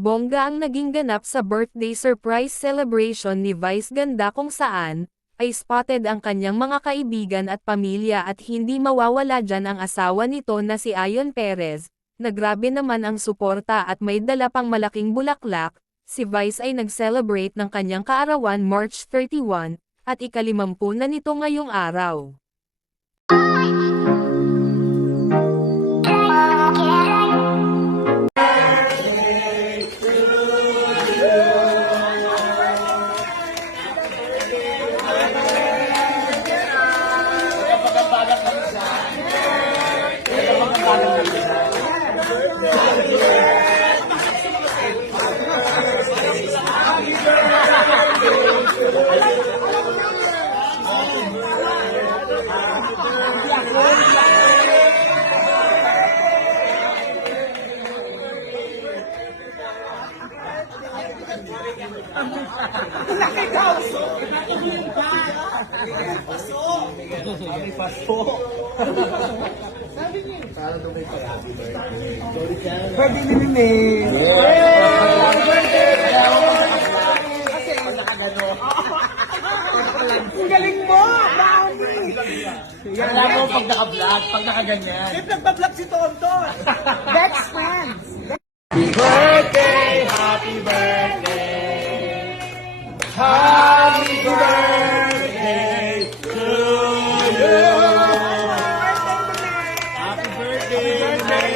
Bongga ang naging ganap sa birthday surprise celebration ni Vice Ganda kung saan, ay spotted ang kanyang mga kaibigan at pamilya at hindi mawawala dyan ang asawa nito na si Ayon Perez, na grabe naman ang suporta at may dala pang malaking bulaklak. Si Vice ay nag-celebrate ng kanyang kaarawan March 31, at ika-50 na nito ngayong araw. Laki daw! May paso! Sabi niya. Para daw may happy birthday. Birthday ni Nene! Happy birthday! Kasi pag nakagano. Ang galing mo! Brownie! Kaya mo pag naka-vlog, pag nakaganyan. Hindi nagpa-vlog si Tonton! Best friends! Happy birthday! Happy birthday! Happy birthday to you! Happy birthday!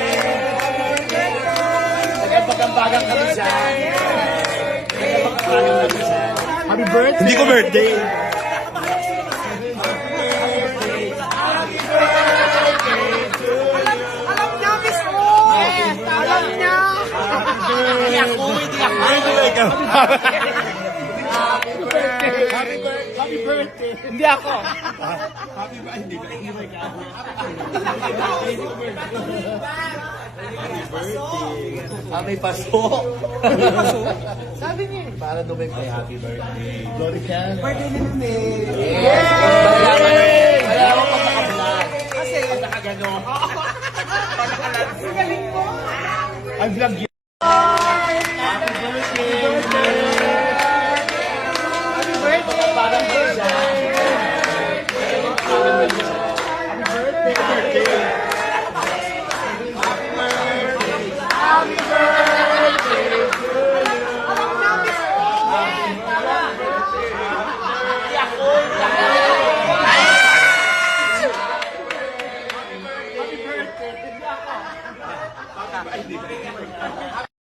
Nagpagkambagang kami dyan. Happy birthday! Hindi ko birthday! Alam niya, Miss O! Alam niya! Hindi ako! Happy birthday! Hindi ako! Happy birthday! Hindi ba ikaw? May paso! Sabi niya. Para daw may happy birthday. Glory ka. Birthday ni Nene. Yes! Kaya ako pag naka-vlog. Kasi pag nakagano. Pag nakalag. Ang galing mo. Ang vlog yun. Happy birthday! Parang birthday. Happy birthday!